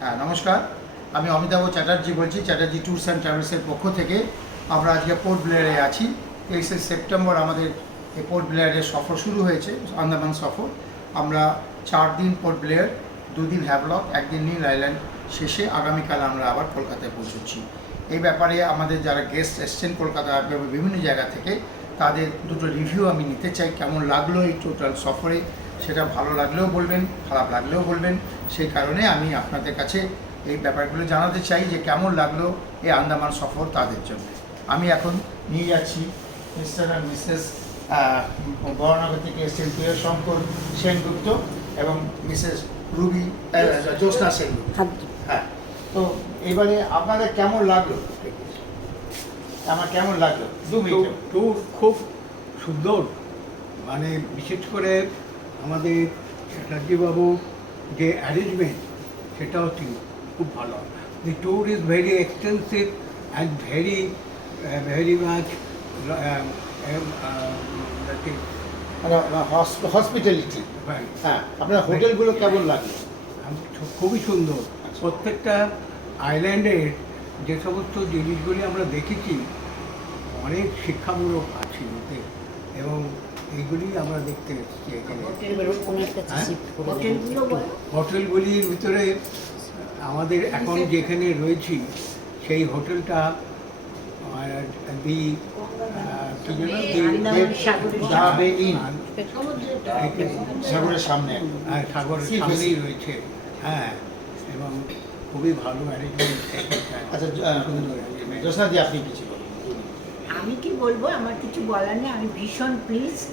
হ্যাঁ, নমস্কার। আমি অমিতাভ চ্যাটার্জি বলছি, চ্যাটার্জি ট্যুরস অ্যান্ড ট্রাভেলসের পক্ষ থেকে। আমরা আজকে পোর্ট ব্লেয়ারে আছি। 23শে সেপ্টেম্বর আমাদের এই পোর্ট ব্লেয়ারের সফর শুরু হয়েছে, আন্দামান সফর। আমরা 4 দিন পোর্ট ব্লেয়ার, 2 দিন হ্যাভলক, 1 দিন নীল আইল্যান্ড, শেষে আগামীকাল আমরা আবার কলকাতায় পৌঁছচ্ছি। এই ব্যাপারে আমাদের যারা গেস্ট এসছেন কলকাতা বিভিন্ন জায়গা থেকে, তাদের দুটো রিভিউ আমি নিতে চাই। কেমন লাগলো এই টোটাল সফরে, সেটা ভালো লাগলেও বলবেন, খারাপ লাগলেও বলবেন। সেই কারণে আমি আপনাদের কাছে এই ব্যাপারগুলো জানাতে চাই যে কেমন লাগলো এই আন্দামান সফর তাদের জন্য। আমি এখন নিয়ে যাচ্ছি মিস্টার অ্যান্ড মিসেস বরানগর থেকে এসেছেন প্রিয়শঙ্কর সেনগুপ্ত এবং মিসেস রুবি জ্যোৎস্না সেনগুপ্ত। হ্যাঁ, তো এবারে আপনাদের কেমন লাগলো? আমার কেমন লাগলো? ট্যুর খুব সুন্দর, মানে বিশেষ করে আমাদের চ্যাটার্জিবাবু যে অ্যারেঞ্জমেন্ট সেটা হচ্ছে খুব ভালো। The tour is very extensive and very much hospitality. হ্যাঁ, আপনার হোটেলগুলো কেমন লাগলো? খুবই সুন্দর। প্রত্যেকটা আইল্যান্ডের যে সমস্ত জিনিসগুলি আমরা দেখেছি অনেক শিক্ষামূলক আছে ওতে, এবং এইগুলি আমরা দেখতে এসেছি এখানে। হোটেলগুলির ভিতরে আমাদের এখন যেখানে রয়েছি সেই হোটেলটা সাগরের সামনে, সাগরের সামনেই রয়েছে। হ্যাঁ, এবং খুবই ভালো অ্যারেঞ্জমেন্ট। আচ্ছা, জ্যোৎস্নাদি আপনি কিছু বলুন। আমি কি বলবো, আমার কিছু বলার নেই। আমি ভীষণ প্লিজড,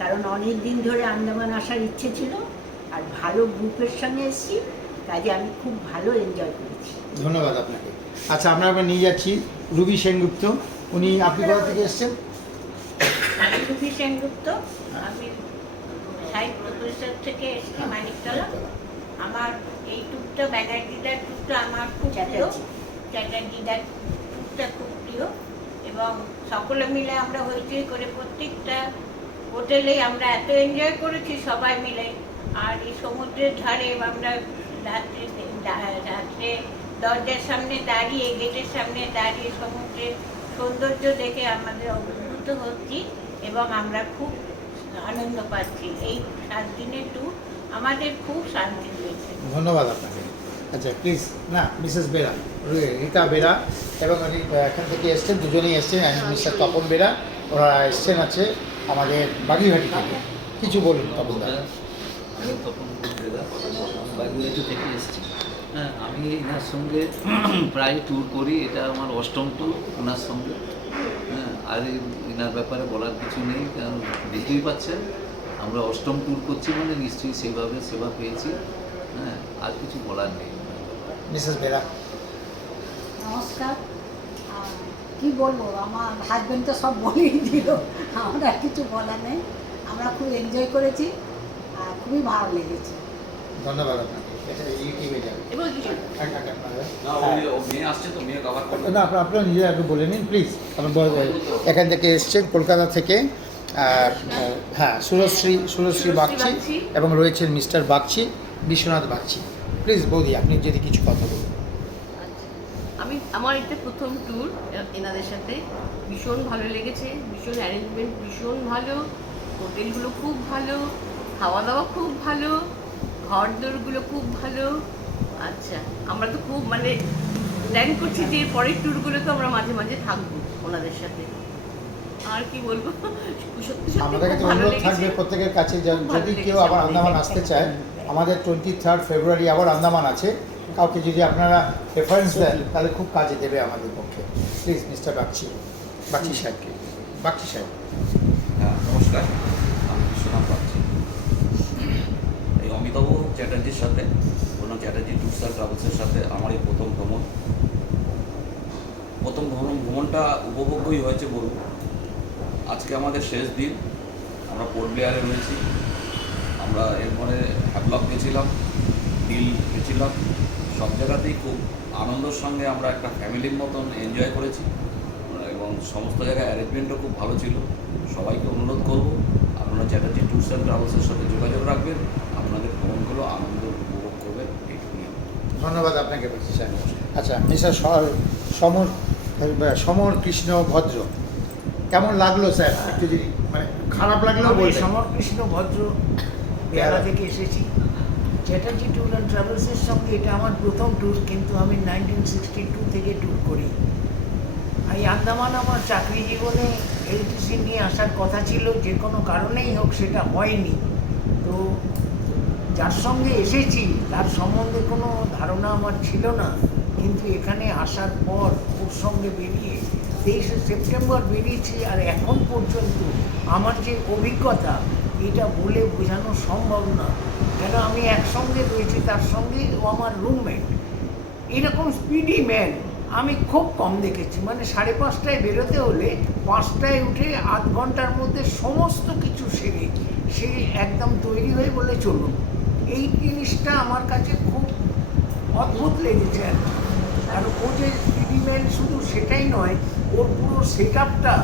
কারণ অনেক দিন ধরে আন্দামান আসার ইচ্ছে ছিল, আর ভালো গ্রুপের সঙ্গে এসেছি, কাজে আমি খুব ভালো এনজয় করেছি। ধন্যবাদ আপনাকে। আচ্ছা, আমরা আবার নিয়ে যাচ্ছি রুবি সেনগুপ্ত। আপনি কোথা থেকে এসেছেন? আমি রুবি সেনগুপ্ত, আমি সাহিত্য পরিষদ থেকে এসেছি, মানিকতলা। আমার এই ট্যুরটা, ব্যানার্জিদার ট্যুরটা আমার খুব প্রিয়। চ্যাটার্জিদার ট্যুরটা খুব প্রিয়, এবং সকলে মিলে আমরা হইচই করে প্রত্যেকটা হোটেলেই আমরা এত এনজয় করেছি সবাই মিলে। আর এই সমুদ্রের ধারে আমরা রাত্রে দরজার সামনে দাঁড়িয়ে, গেটের সামনে দাঁড়িয়ে সমুদ্রের সৌন্দর্য দেখে আমাদের অভিভূত হচ্ছি, এবং আমরা খুব আনন্দ পাচ্ছি। এই 7 দিনের ট্যুর আমাদের খুব শান্তি দিয়েছে। ধন্যবাদ আপনাকে। আচ্ছা, প্লিজ। না, মিসেস বেরা, রীতা বেরা, এবং উনি এখান থেকে এসছেন, দুজনেই এসছেন। মিস্টার তপন বেরা, ওরা এসছেন আছে আমাদের বাগিঘাটি থেকে। কিছু বলুন তপন দা। আমি তপন বেরা, বাগিঘাটি থেকে এসেছি। হ্যাঁ, আমি এনার সঙ্গে প্রায় ট্যুর করি, এটা আমার 8ম ট্যুর ওনার সঙ্গে। হ্যাঁ, আর এনার ব্যাপারে বলার কিছু নেই, কারণ বুঝতেই পারছেন আমরা 8ম ট্যুর করছি মানে নিশ্চয়ই সেইভাবে সেবা পেয়েছি। হ্যাঁ, আর কিছু বলার নেই। মিসেস বেরা। নমস্কার। কি বলবো, আমার হাজবেন্ড তো সব বলেই দিল, আমার আর কিছু বলার নেই। আমরা খুব এনজয় করেছি, আর খুবই ভালো লেগেছে। ধন্যবাদ আপনাকে। এটা ইউটিউবে যাবে। না, আপনারা নিজে একটু বলে নিন প্লিজ। এখান থেকে এসছেন কলকাতা থেকে। হ্যাঁ, সুরশ্রী বাগচি, এবং রয়েছেন মিস্টার বাগচি, বিশ্বনাথ বাগচি। প্লিজ বৌদি, আপনি যদি কিছু কথা বলুন। আমার এটা প্রথম ট্যুর এনাদের সাথে। ভীষণ ভালো লেগেছে, ভীষণ অ্যারেঞ্জমেন্ট ভীষণ ভালো, হোটেলগুলো খুব ভালো, খাওয়া দাওয়া খুব ভালো, ঘর দোরগুলো খুব ভালো। আচ্ছা, আমরা তো খুব প্ল্যান করছি যে পরের ট্যুরগুলো তো আমরা মাঝে মাঝে থাকবো ওনাদের সাথে। আর কি বলবো, সত্যি আমাদের কাছে ভালো অনুরোধ লেগেছে। থাকবে প্রত্যেকের কাছে, যদি কেউ আবার আন্দামান আসতে চায়, আমাদের 23 ফেব্রুয়ারি আবার আন্দামান আছে। কাউকে যদি আপনারা রেফারেন্স দেন তাহলে খুব কাজে দেবে আমাদের পক্ষে। প্লিজ মিস্টার বাগচি সাহেবকে। বাগচি সাহেব। হ্যাঁ, নমস্কার। আমি বিশ্বনাথ বাগচি। এই অমিতাভ চ্যাটার্জির সাথে, কোনো চ্যাটার্জি ট্যুরস অ্যান্ড ট্রাভেলসের সাথে আমার এই প্রথম ভ্রমণটা উপভোগ্যই হয়েছে বলব। আজকে আমাদের শেষ দিন, আমরা পোর্ট ব্লেয়ারে রয়েছি। আমরা এরপরে হ্যাভলক গেছিলাম, নীল গেছিলাম। সব জায়গাতেই খুব আনন্দের সঙ্গে আমরা একটা ফ্যামিলির মতন এনজয় করেছি, এবং সমস্ত জায়গায় অ্যারেঞ্জমেন্টও খুব ভালো ছিল। সবাইকে অনুরোধ করব, আপনারা চ্যাটার্জি ট্যুরস অ্যান্ড ট্রাভেলসের সাথে যোগাযোগ রাখবেন, আপনাদের ভ্রমণগুলো আনন্দ উপভোগ করবেন। এইটুকুই। ধন্যবাদ আপনাকে বলছি স্যার। আচ্ছা মিস্টার সমর কৃষ্ণ ভদ্র, কেমন লাগলো স্যার একটু যদি মানে খারাপ লাগলেও আমি বলবেন। সমর কৃষ্ণ ভদ্র বেহালা থেকে এসেছি। চ্যাটার্জি ট্যুর অ্যান্ড ট্রাভেলসের সঙ্গে এটা আমার প্রথম ট্যুর, কিন্তু আমি 1962 থেকে ট্যুর করি। এই আন্দামান আমার চাকরি জীবনে এলটিসি নিয়ে আসার কথা ছিল, যে কোনো কারণেই হোক সেটা হয়নি। তো যার সঙ্গে এসেছি তার সম্বন্ধে কোনো ধারণা আমার ছিল না, কিন্তু এখানে আসার পর ওর সঙ্গে বেরিয়ে 23শে সেপ্টেম্বর বেরিয়েছি, আর এখন পর্যন্ত আমার যে অভিজ্ঞতা এটা বলে বোঝানো সম্ভব না। কেন আমি একসঙ্গে রয়েছি তার সঙ্গে, ও আমার রুমমেট। এরকম স্পিডি ম্যান আমি খুব কম দেখেছি। মানে 5:30টায় বেরোতে হলে 5টায় উঠে আধ ঘন্টার মধ্যে সমস্ত কিছু সেরে সে একদম তৈরি হয়ে বলে চলুন। এই জিনিসটা আমার কাছে খুব অদ্ভুত লেগেছে আর কি। আর ও যে স্পিডি ম্যান শুধু সেটাই নয়, ওর পুরো সেট আপটা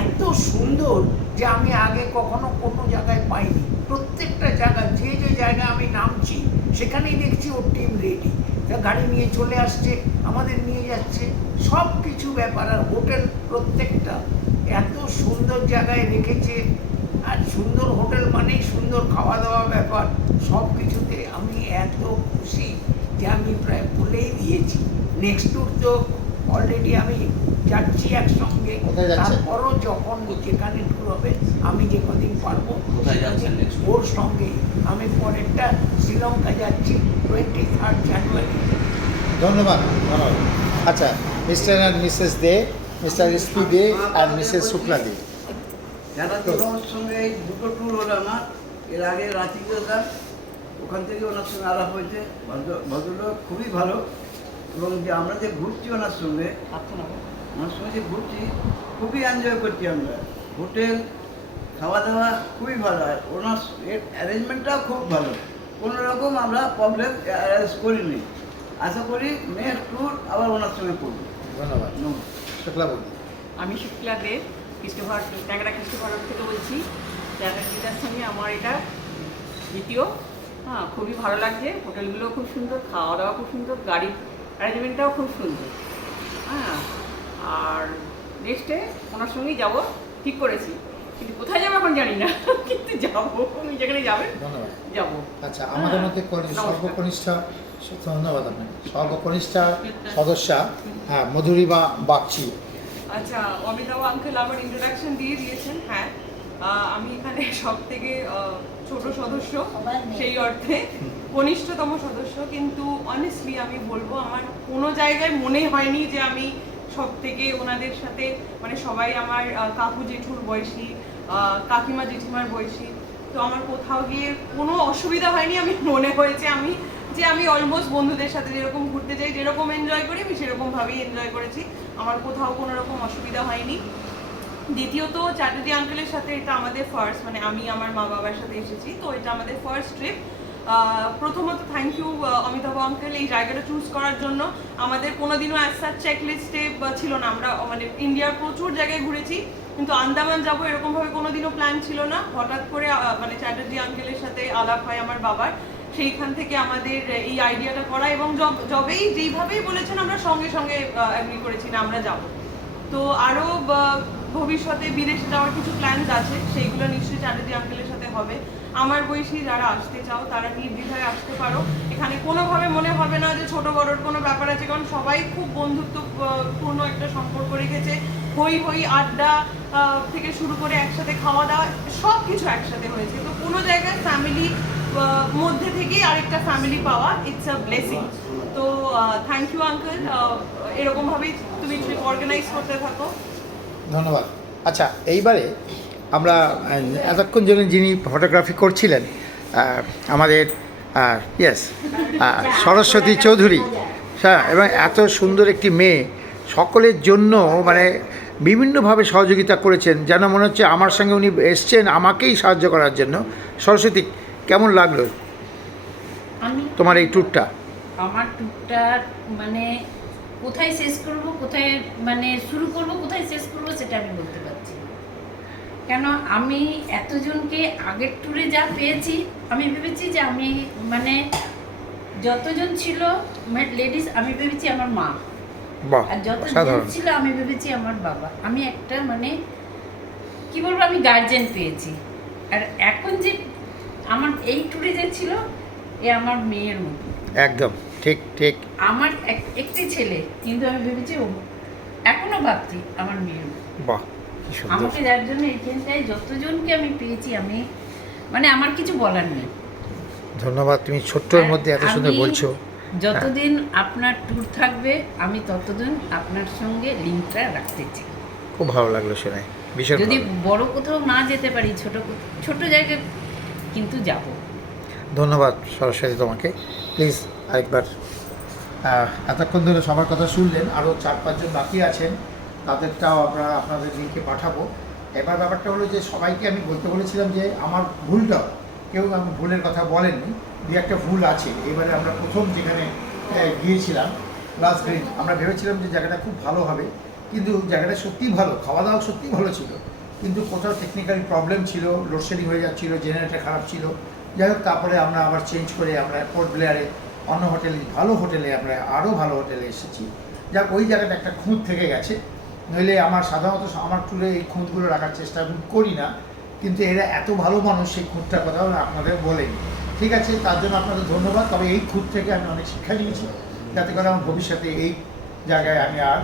এত সুন্দর যে আমি আগে কখনো কোনো জায়গায় পাইনি। প্রত্যেকটা জায়গা যে যে জায়গায় আমি নামছি সেখানেই দেখছি ওর টিম রেডি, তা গাড়ি নিয়ে চলে আসছে, আমাদের নিয়ে যাচ্ছে, সব কিছু ব্যাপার। আর হোটেল প্রত্যেকটা এত সুন্দর জায়গায় রেখেছে। আর সুন্দর হোটেল মানেই সুন্দর খাওয়া দাওয়া ব্যাপার, সব কিছুতে আমি এত খুশি যে আমি প্রায় বলেই দিয়েছি নেক্সট ট্যুর তো অলরেডি আমি যাচ্ছি একসঙ্গে। কোথায় যাচ্ছেন? তারপরও যখন যেখানে ট্যুর হবে আমি যে কদিন পারবো কোথায় যাচ্ছেন next? ওর সঙ্গে। আমি পরেরটা শ্রীলঙ্কা যাচ্ছি 23 জানুয়ারি। ধন্যবাদ ধন্যবাদ। আচ্ছা mister and missus Dey, mister SP Dey আর মিসেস শুক্লা দে। চ্যাটার্জি বাবুর সঙ্গে এই দুটো ট্যুর হলো আমার। এর আগে রাঁচি গেলাম, ওখান থেকে ওনার সঙ্গে আলাপ হয়েছে। ভদ্রলোক খুবই ভালো, এবং যে আমরা যে ঘুরছি ওনার সঙ্গে যে ঘুরছি খুবই এনজয় করছি আমরা। হোটেল খাওয়া দাওয়া খুবই ভালো, আর ওনার অ্যারেঞ্জমেন্টটাও খুব ভালো। কোনো রকম আমরা প্রবলেম অ্যারেঞ্জ করিনি। আশা করি নেক্সট ট্যুর আবার ওনার সঙ্গে করবো। ধন্যবাদ। শুক্লা বলুন। আমি শুক্লা দে, কৃষ্ণভারত, ট্যাংরা কৃষ্ণভারত থেকে বলছি। চ্যাটার্জিটার সঙ্গে আমার এটা দ্বিতীয়। খুবই ভালো লাগছে। হোটেলগুলো খুব সুন্দর, খাওয়া দাওয়া খুব সুন্দর, গাড়ির অ্যারেঞ্জমেন্টটাও খুব সুন্দর। আর নেক্সটে ওনার সঙ্গেই যাবো ঠিক করেছি, কিন্তু কোথায় যাবো এখন জানি না, কিন্তু যাবো, উনি যেখানে যাবেন ধন্যবাদ। যাবো। আচ্ছা আমাদের মধ্যে সর্বকনিষ্ঠা, ধন্যবাদ আপনাকে, সর্বকনিষ্ঠা সদস্যা হ্যাঁ মধুরিমা বাগচি। আচ্ছা, অমিতাভ আঙ্কেল আমার ইন্ট্রোডাকশন দিয়ে দিয়েছেন। হ্যাঁ, আমি এখানে সব থেকে ছোট সদস্য, সেই অর্থে কনিষ্ঠতম সদস্য, কিন্তু অনেস্টলি আমি বলবো আমার কোনো জায়গায় মনে হয়নি যে আমি সব থেকে ওনাদের সাথে, মানে সবাই আমার কাকু জেঠুর বয়সী, কাকিমা জেঠিমার বয়সী, তো আমার কোথাও গিয়ে কোনো অসুবিধা হয়নি। আমি মনে হয়েছে আমি অলমোস্ট বন্ধুদের সাথে যেরকম ঘুরতে যাই, যেরকম এনজয় করি, আমি সেরকমভাবেই এনজয় করেছি। আমার কোথাও কোনো রকম অসুবিধা হয়নি। দ্বিতীয়ত চ্যাটার্জি আঙ্কেলের সাথে এটা আমাদের ফার্স্ট, মানে আমি আমার মা বাবার সাথে এসেছি, তো এটা আমাদের ফার্স্ট ট্রিপ। প্রথমত থ্যাংক ইউ অমিতাভ আঙ্কেল এই জায়গাটা চুজ করার জন্য। আমাদের কোনোদিনও অ্যাজ সাচ চেকলিস্টে ছিল না। আমরা মানে ইন্ডিয়ার প্রচুর জায়গায় ঘুরেছি, কিন্তু আন্দামান যাবো এরকমভাবে কোনোদিনও প্ল্যান ছিল না। হঠাৎ করে মানে চ্যাটার্জি আঙ্কেলের সাথে আলাপ হয় আমার বাবার, সেইখান থেকে আমাদের এই আইডিয়াটা করা, এবং যবেই যেইভাবেই বলেছেন আমরা সঙ্গে সঙ্গে অ্যাগ্রি করেছি না আমরা যাব। তো আরও ভবিষ্যতে বিদেশে যাওয়ার কিছু প্ল্যানস আছে, সেইগুলো নিশ্চয়ই চ্যাটার্জি আঙ্কেলের সাথে হবে। আমার বয়সী যারা আসতে চাও তারা নির্দ্বিধায় আসতে পারো। এখানে কোনোভাবে মনে হবে না যে ছোট বড়োর কোনো ব্যাপার আছে, কারণ সবাই খুব বন্ধুত্বপূর্ণ একটা সম্পর্ক রেখেছে। হই হই আড্ডা থেকে শুরু করে একসাথে খাওয়া দাওয়া সব কিছু একসাথে হয়েছে। তো কোনো জায়গায় ফ্যামিলি মধ্যে থেকেই আরেকটা ফ্যামিলি পাওয়া, ইটস আ ব্লেসিং। তো থ্যাংক ইউ আঙ্কেল, এরকমভাবেই তুমি ট্রিপ অর্গানাইজ করতে থাকো। ধন্যবাদ। আচ্ছা এইবারে আমরা এতক্ষণ জন্য যিনি ফটোগ্রাফি করছিলেন আমাদের ইয়েস সরস্বতী চৌধুরী, হ্যাঁ, এবং এত সুন্দর একটি মেয়ে সকলের জন্য মানে বিভিন্নভাবে সহযোগিতা করেছেন, যেন মনে হচ্ছে আমার সঙ্গে উনি এসছেন আমাকেই সাহায্য করার জন্য। সরস্বতী, কেমন লাগলো তোমার এই ট্যুরটা? আমার ট্যুরটার মানে কোথায় শেষ করব, কোথায় মানে শুরু করব, কোথায় শেষ করব সেটা আমি বলতে পারছি না। কেন আমি এতজনকে আগের ট্যুরে যা পেয়েছি, আমি ভেবেছি যে আমি মানে যতজন ছিল লেডিস আমি ভেবেছি আমার মা, বাহ, আর যত অসাধারণ। জেন্টস ছিল আমি ভেবেছি আমার বাবা। আমি একটা মানে কি বলবো, আমি গার্জেন পেয়েছি। আর এখন যে আমার এই ট্যুরে যে ছিল, এ আমার মেয়ের মতো। একদম ঠিক ঠিক। আমার একটি ছেলে, কিন্তু আমি ভেবেছি ও এখনো ভাবছি আমার মেয়ের মতো। বাহ, কি সুন্দর। আমাকে যার জন্য এইখানটায় যতজনকে আমি পেয়েছি, আমি মানে আমার কিছু বলার নেই। ধন্যবাদ, তুমি ছোট্টর মধ্যে এত সুন্দর আমি বলছো। যতদিন আপনার ট্যুর থাকবে, আমি ততদিন আপনার সঙ্গে লিঙ্কটা রাখতে চাই। খুব ভালো লাগলো শুনে, ভীষণ যদি ভালো। বড় কোথাও না যেতে পারি, ছোট জায়গায় কিন্তু যাব। ধন্যবাদ সরস্বতী তোমাকে। প্লিজ আরেকবার, এতক্ষণ ধরে সবার কথা শুনলেন, আরও 4-5 জন বাকি আছেন, তাদেরটাও আমরা আপনাদের লিঙ্কে পাঠাবো। এবার ব্যাপারটা হলো যে সবাইকে আমি বলতে বলেছিলাম যে আমার ভুলটাও, কেউ আমি ভুলের কথা বলেননি, দু একটা ভুল আছে। এবারে আমরা প্রথম যেখানে গিয়েছিলাম লাস্ট গ্রিন, আমরা ভেবেছিলাম যে জায়গাটা খুব ভালো হবে, কিন্তু জায়গাটা সত্যিই ভালো, খাওয়া দাওয়া সত্যিই ভালো ছিল, কিন্তু কোথাও টেকনিক্যাল প্রবলেম ছিল, লোডশেডিং হয়ে যাচ্ছিলো, জেনারেটর খারাপ ছিল। যাই হোক, তারপরে আমরা আবার চেঞ্জ করে আমরা পোর্ট ব্লেয়ারে অন্য হোটেলে, ভালো হোটেলে, আমরা আরও ভালো হোটেলে এসেছি। যাক, ওই জায়গাটা একটা খুঁত থেকে গেছে, নইলে আমার সাধারণত আমার ট্যুরে এই খুঁতগুলো রাখার চেষ্টা আমি করি না, কিন্তু এরা এত ভালো মানুষ, সেই খুঁতটার কথাও আপনাদের বলেনি। ঠিক আছে, তার জন্য আপনাদের ধন্যবাদ। তবে এই খুঁত থেকে আমি অনেক শিক্ষা নিয়েছি, যাতে করে আমার ভবিষ্যতে এই জায়গায় আমি আর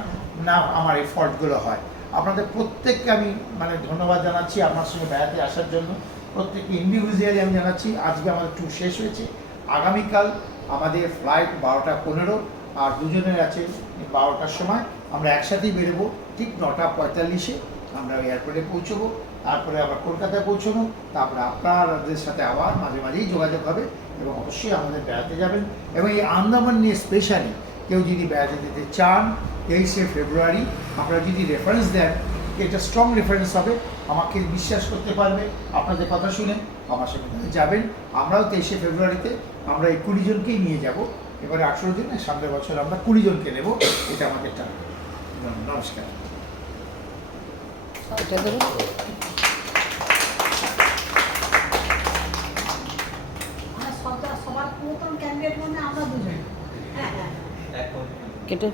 না আমার এই ফল্টগুলো হয়। আপনাদের প্রত্যেককে আমি মানে ধন্যবাদ জানাচ্ছি আমার সঙ্গে বেড়াতে আসার জন্য। প্রত্যেককে ইন্ডিভিজুয়ালি আমি জানাচ্ছি। আজকে আমাদের ট্যুর শেষ হয়েছে, আগামীকাল আমাদের ফ্লাইট 12টা 15, আর দুজনের আছে 12টার সময়। আমরা একসাথেই বেরোবো, ঠিক 9টা 45-এ আমরা এয়ারপোর্টে পৌঁছবো, তারপরে আবার কলকাতায় পৌঁছবো, তারপরে আপনাদের সাথে আবার মাঝে মাঝেই যোগাযোগ হবে, এবং অবশ্যই আমাদের বেড়াতে যাবেন। এবং এই আন্দামান নিয়ে স্পেশালি কেউ যদি বেড়াতে যেতে চান, 23শে ফেব্রুয়ারি আপনারা যদি রেফারেন্স দেন, এটা স্ট্রং রেফারেন্স হবে, আমাকে বিশ্বাস করতে পারবে, আপনাদের কথা শুনে আমার সঙ্গে যাবেন। আমরাও 23শে ফেব্রুয়ারিতে আমরা এই 20 জনকেই নিয়ে যাব। এবারে 18 জন, সামনের বছর আমরা 20 জনকে নেব, এটা আমাদের টার্গেট। নমস্কার। সবার প্রথম ক্যান্ডিডেট মানে আমরা দুজন। কেটে